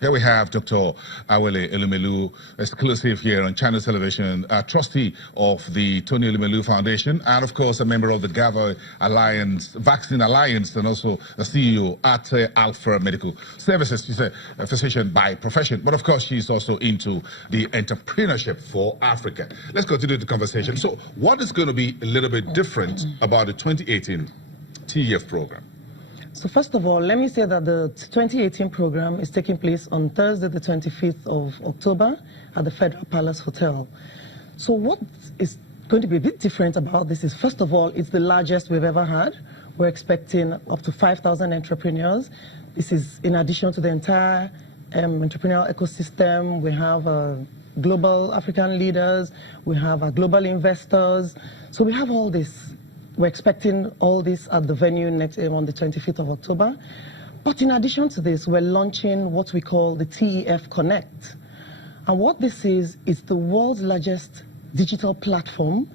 Here we have Dr. Awele Elumelu, exclusive here on Channel Television, trustee of the Tony Elumelu Foundation, and of course a member of the Gavi Alliance, Vaccine Alliance, and also a CEO at Alpha Medical Services. She's a physician by profession, but of course she's also into the entrepreneurship for Africa. Let's continue the conversation. So what is going to be a little bit different about the 2018 TEF program? So first of all, let me say that the 2018 program is taking place on Thursday, the 25th of October at the Federal Palace Hotel. So what is going to be a bit different about this is, first of all, it's the largest we've ever had. We're expecting up to 5,000 entrepreneurs. This is in addition to the entire entrepreneurial ecosystem. We have global African leaders. We have global investors. So we have all this. We're expecting all this at the venue next on the 25th of October. But in addition to this, we're launching what we call the TEF Connect. And what this is the world's largest digital platform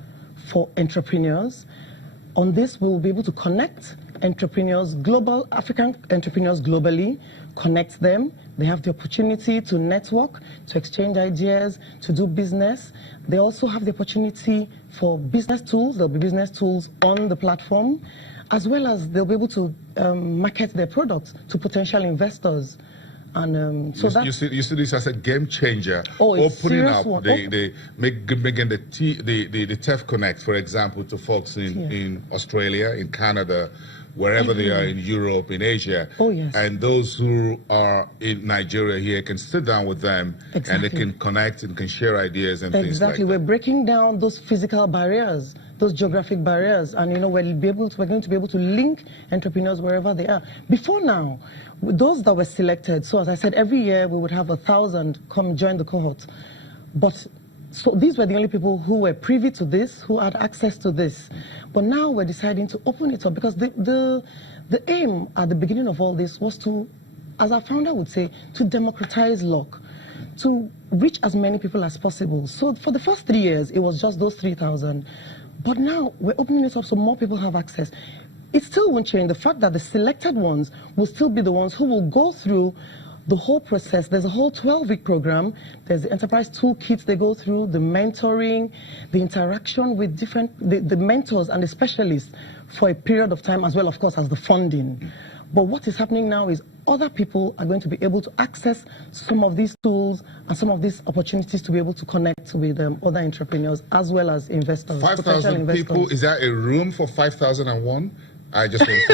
for entrepreneurs. On this, we will be able to connect entrepreneurs, global African entrepreneurs globally, connect them. They have the opportunity to network, to exchange ideas, to do business. They also have the opportunity for business tools. There'll be business tools on the platform, as well as they'll be able to market their products to potential investors. And so you see this as a game changer. Opening up making the TEF Connect, for example, to folks in Australia, in Canada, wherever they are, in Europe, in Asia. And those who are in Nigeria here can sit down with them and they can connect and can share ideas and things like that. We're breaking down those physical barriers, those geographic barriers, and we're going to be able to link entrepreneurs wherever they are. Before now, those that were selected, so as I said, every year we would have 1,000 come join the cohort. But so these were the only people who were privy to this, who had access to this. But now we're deciding to open it up, because the aim at the beginning of all this was to, as our founder would say, to democratize luck, to reach as many people as possible. So for the first 3 years, it was just those 3,000. But now we're opening it up so more people have access. It still won't change the fact that the selected ones will still be the ones who will go through the whole process. There's a whole 12-week program. There's the enterprise toolkits they go through, the mentoring, the interaction with the mentors and the specialists for a period of time, as well, of course, as the funding. But what is happening now is other people are going to be able to access some of these tools and some of these opportunities to be able to connect with other entrepreneurs as well as investors. 5,000 people, is that a room for 5,001? I just it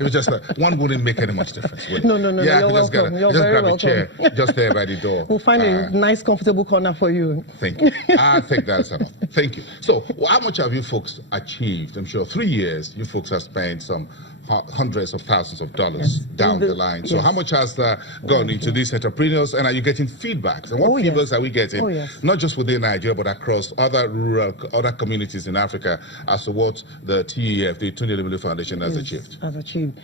was just one wouldn't make any much difference. No, yeah, you're welcome. You're just very grab welcome. A chair just there by the door. We'll find a nice, comfortable corner for you. Thank you. I think that's enough. Thank you. So, how much have you folks achieved? I'm sure 3 years you folks have spent some hundreds of thousands of dollars down the line. So how much has gone into these entrepreneurs, and are you getting feedbacks? And what feedbacks are we getting, not just within Nigeria, but across other communities in Africa, as to what the TEF, the Tony Elumelu Foundation, has achieved?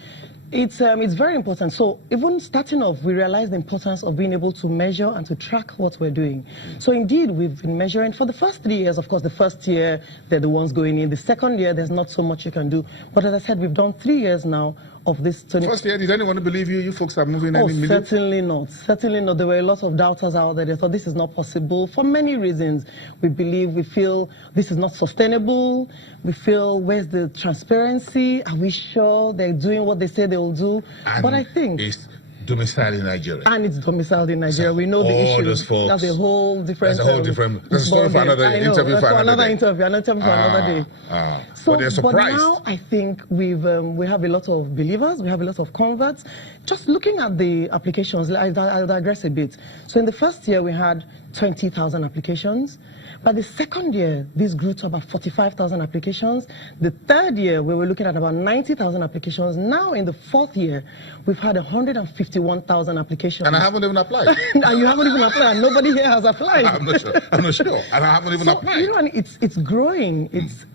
It's very important. So even starting off, we realized the importance of being able to measure and to track what we're doing. So indeed, we've been measuring for the first 3 years. Of course, the first year, they're the ones going in. The second year, there's not so much you can do. But as I said, we've done 3 years now of this. First year, did anyone believe you? You folks are moving any million? Certainly not. Certainly not. There were a lot of doubters out there. They thought this is not possible for many reasons. We feel this is not sustainable. We feel, where's the transparency? Are we sure they're doing what they say they will do? But I think it's domiciled in Nigeria. And it's domiciled in Nigeria. So we know the issue. That's a whole different. That's a whole different. That's a story for another interview for another day. But they're surprised. But now I think we have a lot of believers. We have a lot of converts. Just looking at the applications, I'll digress a bit. So in the first year we had 20,000 applications. By the second year, this grew to about 45,000 applications. The third year, we were looking at about 90,000 applications. Now, in the fourth year, we've had 151,000 applications. And I haven't even applied. And you haven't even applied, and nobody here has applied. I'm not sure. And I haven't even applied. And it's growing.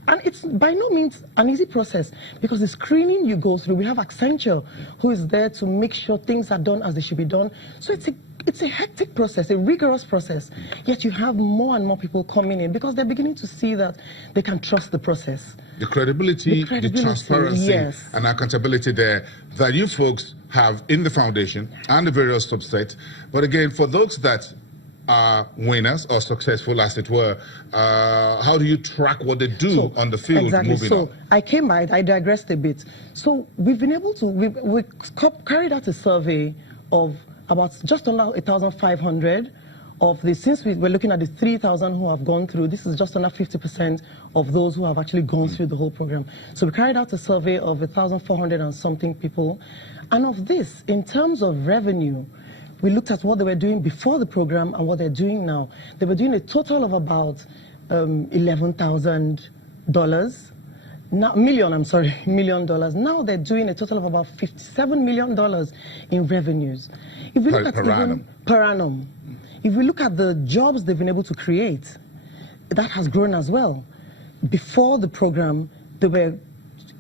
And it's by no means an easy process, because the screening you go through, we have Accenture who is there to make sure things are done as they should be done. So it's a hectic process, a rigorous process, yet you have more and more people coming in because they're beginning to see that they can trust the process. The credibility, the transparency, yes, and accountability there that you folks have in the foundation and the various subsets. But again, for those that are winners or successful, as it were, how do you track what they do on the field? Exactly. Moving so on? I digressed a bit. So we've been able to, we carried out a survey of about just under 1,500 of the, since we're looking at the 3,000 who have gone through, this is just under 50% of those who have actually gone through the whole program. So we carried out a survey of 1,400 and something people. And of this, in terms of revenue, we looked at what they were doing before the program and what they're doing now. They were doing a total of about $11,000. Million dollars. Now they're doing a total of about $57 million in revenues. If we look at per annum. If we look at the jobs they've been able to create, that has grown as well. Before the program, they were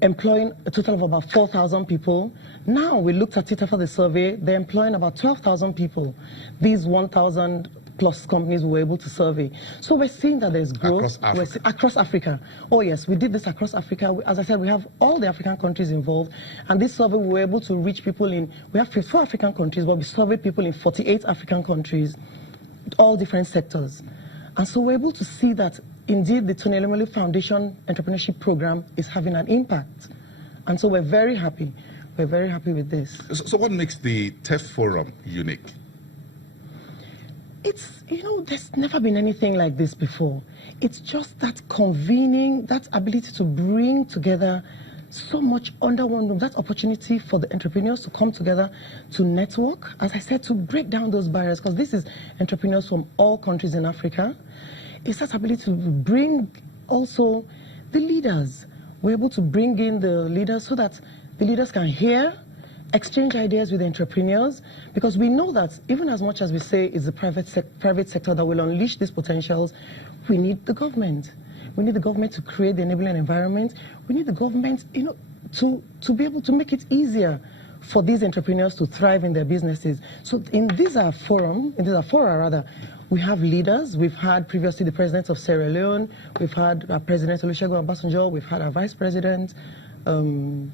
employing a total of about 4,000 people. Now we looked at it after the survey, they're employing about 12,000 people. These 1,000 plus companies we were able to survey. So we're seeing that there's growth across Africa. Oh yes, we did this across Africa. As I said, we have all the African countries involved, and this survey we were able to reach people in, we have 54 African countries, but we surveyed people in 48 African countries, all different sectors. And so we're able to see that indeed the Tony Elumelu Foundation Entrepreneurship Program is having an impact. And so we're very happy. We're very happy with this. So what makes the TEF Forum unique? It's, you know, there's never been anything like this before. It's just that convening, that ability to bring together so much under one roof, that opportunity for the entrepreneurs to come together, to network, as I said, to break down those barriers, because this is entrepreneurs from all countries in Africa. It's that ability to bring also the leaders. We're able to bring in the leaders so that the leaders can hear, exchange ideas with the entrepreneurs, because we know that even as much as we say it's the private sector that will unleash these potentials, we need the government. We need the government to create the enabling environment. We need the government, you know, to be able to make it easier for these entrepreneurs to thrive in their businesses. So in these fora, we have leaders. We've had previously the president of Sierra Leone. We've had our President Olusegun Obasanjo. We've had our Vice President, President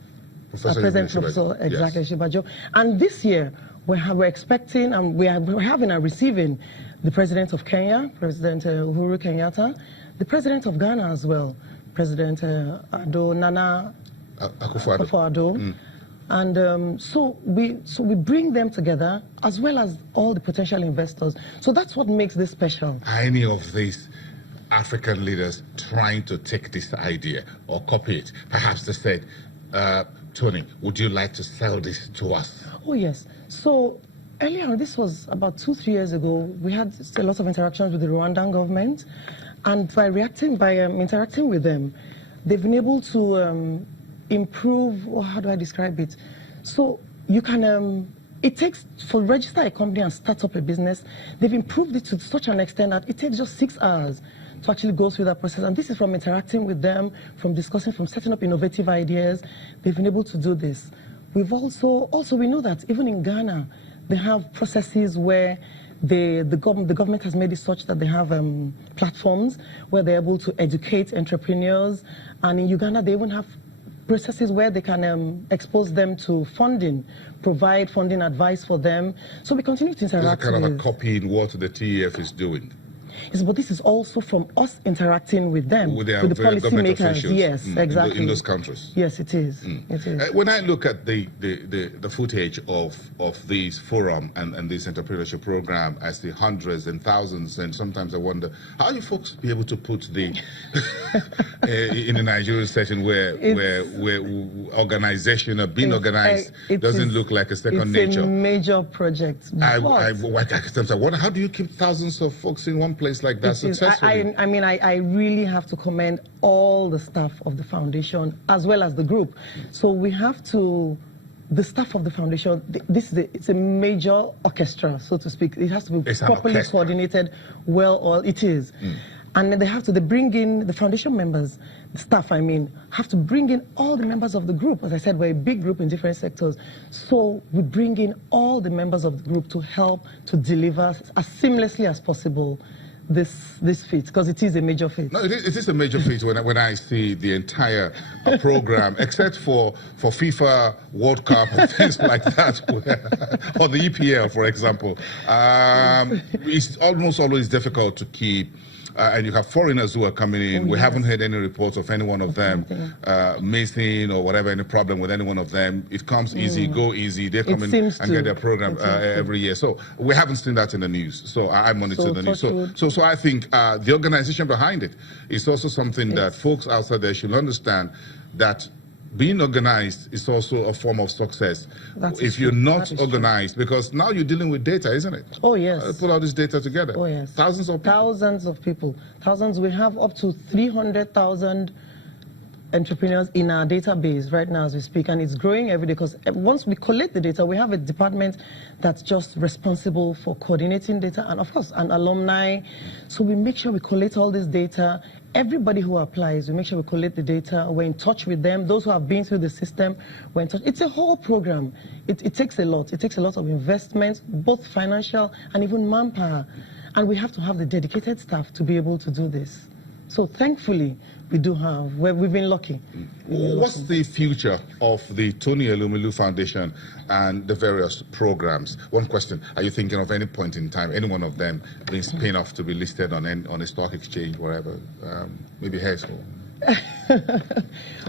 Professor Shibajo. And this year, we're expecting, and we're having and receiving the President of Kenya, President Uhuru Kenyatta, the President of Ghana as well, President Nana Akufo-Addo. And so we bring them together, as well as all the potential investors. So that's what makes this special. Are any of these African leaders trying to take this idea or copy it? Perhaps they said, Tony, would you like to sell this to us? Oh, yes. So earlier, this was about 2-3 years ago, we had a lot of interactions with the Rwandan government. And by interacting with them, they've been able to improve, or how do I describe it? So you can, it takes, for register a company and start up a business, they've improved it to such an extent that it takes just 6 hours to actually go through that process. And this is from interacting with them, from discussing, from setting up innovative ideas. They've been able to do this. We've also we know that even in Ghana, they have processes where the government has made it such that they have platforms where they're able to educate entrepreneurs. And in Uganda, they even have processes where they can expose them to funding, provide funding advice for them. So we continue to interact with... It's kind of a copy in what the TEF is doing. Yes, but this is also from us interacting with them, with the policymakers. Yes, exactly. In those countries. Yes, it is. It is. When I look at the footage of this forum and this entrepreneurship program, I see hundreds and thousands, and sometimes I wonder how you folks be able to put the in a Nigerian setting where organization or being organized doesn't look like a second nature. It's a major project. I wonder, how do you keep thousands of folks in one place like that successfully? I mean, I really have to commend all the staff of the foundation as well as the group. So we have to, the staff of the foundation, it's a major orchestra, so to speak. It has to be properly coordinated well, or it is. And then they bring in the foundation members, the staff, have to bring in all the members of the group. As I said, we're a big group in different sectors. So we bring in all the members of the group to help to deliver as seamlessly as possible this feat, because it is a major feat. No, it is a major feat when I see the entire program, except for FIFA World Cup and things like that, or the EPL, for example. It's almost always difficult to keep. And you have foreigners who are coming in. We haven't heard any reports of any one of them missing or whatever, any problem with any one of them. It comes easy, go easy. They come in and get their program every year. So we haven't seen that in the news. So I monitor the news. So I think the organization behind it is also something that folks outside there should understand, that being organized is also a form of success. If you're not organized, because now you're dealing with data, isn't it? Oh, yes. Put all this data together. Oh, yes. Thousands of people. Thousands of people. Thousands. We have up to 300,000 entrepreneurs in our database right now as we speak, and it's growing every day, because once we collect the data, we have a department that's just responsible for coordinating data, and of course an alumni. So we make sure we collect all this data. Everybody who applies, we make sure we collect the data. We're in touch with them. Those who have been through the system, we're in touch. It's a whole program. It takes a lot. It takes a lot of investment, both financial and even manpower. And we have to have the dedicated staff to be able to do this. So thankfully, we do have. We've been lucky. What's the future of the Tony Elumelu Foundation and the various programs? One question: are you thinking of any point in time, any one of them being spin off to be listed on a stock exchange, wherever, maybe Hazel?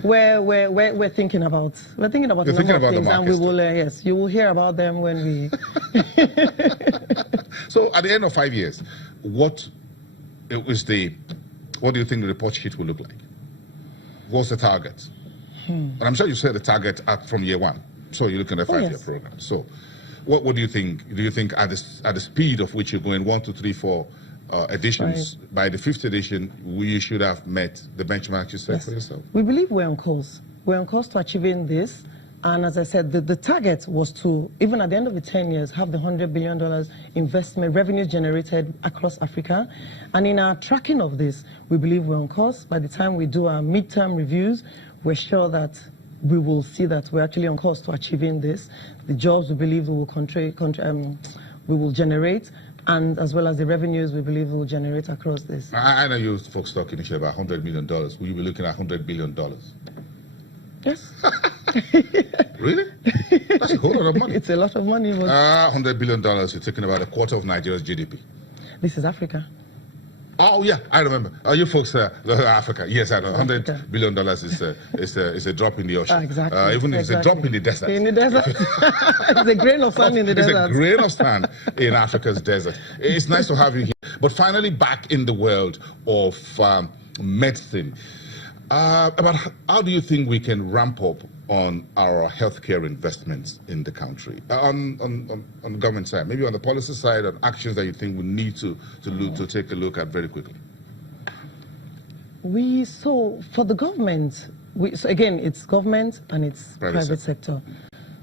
We're thinking about. We're thinking about a number of things, and we will. Yes, you will hear about them when we. So, at the end of 5 years, what do you think the report sheet will look like? What's the target? And I'm sure you set the target from year one. So you're looking at a 5-year program. So what do you think? Do you think at the speed of which you're going, 1, 2, 3, 4 editions, by the 5th edition, you should have met the benchmark you set for yourself? We believe we're on course. We're on course to achieving this. And as I said, the target was to, even at the end of the 10 years, have the $100 billion investment revenues generated across Africa. And in our tracking of this, we believe we're on course. By the time we do our midterm reviews, we're sure that we will see that we're actually on course to achieving this. The jobs we believe we will generate, and as well as the revenues we believe we will generate across this. I know you folks talk initially about $100 million. Will you be looking at $100 billion? Yes. Really? That's a whole lot of money. It's a lot of money. $100 billion, you're talking about a quarter of Nigeria's GDP. This is Africa. Oh, yeah, I remember. You folks, Africa. Yes, I know. $100 billion is a drop in the ocean. Exactly. Even if it's a drop in the desert. In the desert. It's a grain of sand in the desert. It's a grain of sand in Africa's desert. It's nice to have you here. But finally, back in the world of medicine. About how do you think we can ramp up on our healthcare investments in the country, on the government side, maybe on the policy side, on actions that you think we need to take a look at very quickly? So for the government, so again, it's government and it's private sector.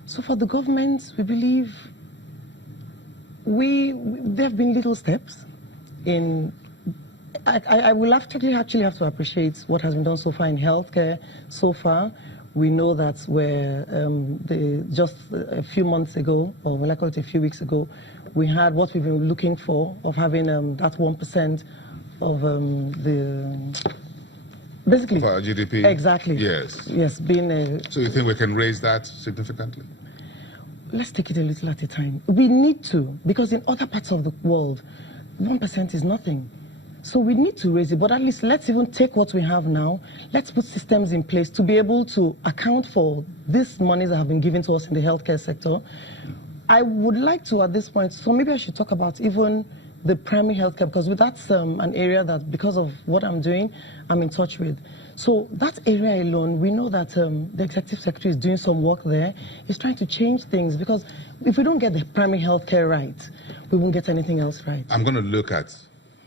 So for the government, we believe there have been little steps in. I will actually have to appreciate what has been done so far in healthcare. So far, we know that just a few months ago, or well, I call it a few weeks ago, we had what we've been looking for, of having that 1% of basically of our GDP. Exactly. Yes. Yes, being. So you think we can raise that significantly? Let's take it a little at a time. We need to, because in other parts of the world, 1% is nothing. So we need to raise it, but at least let's even take what we have now. Let's put systems in place to be able to account for these monies that have been given to us in the healthcare sector. I would like to, at this point, so maybe I should talk about even the primary healthcare, because that's an area that, because of what I'm doing, I'm in touch with. So that area alone, we know that the Executive Secretary is doing some work there. He's trying to change things, because if we don't get the primary healthcare right, we won't get anything else right. I'm going to look at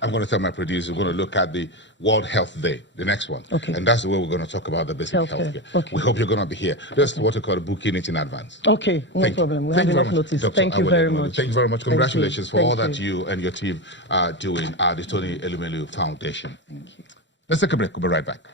I'm going to tell my producer we're going to look at the World Health Day, the next one. Okay. And that's the way we're going to talk about the basic healthcare. Okay. We hope you're going to be here. That's what we call booking it in advance. Okay, no problem. We have enough notice. Thank you very much. Thank you very much. Congratulations for all that you and your team are doing at the Tony Elumelu Foundation. Thank you. Let's take a break. We'll be right back.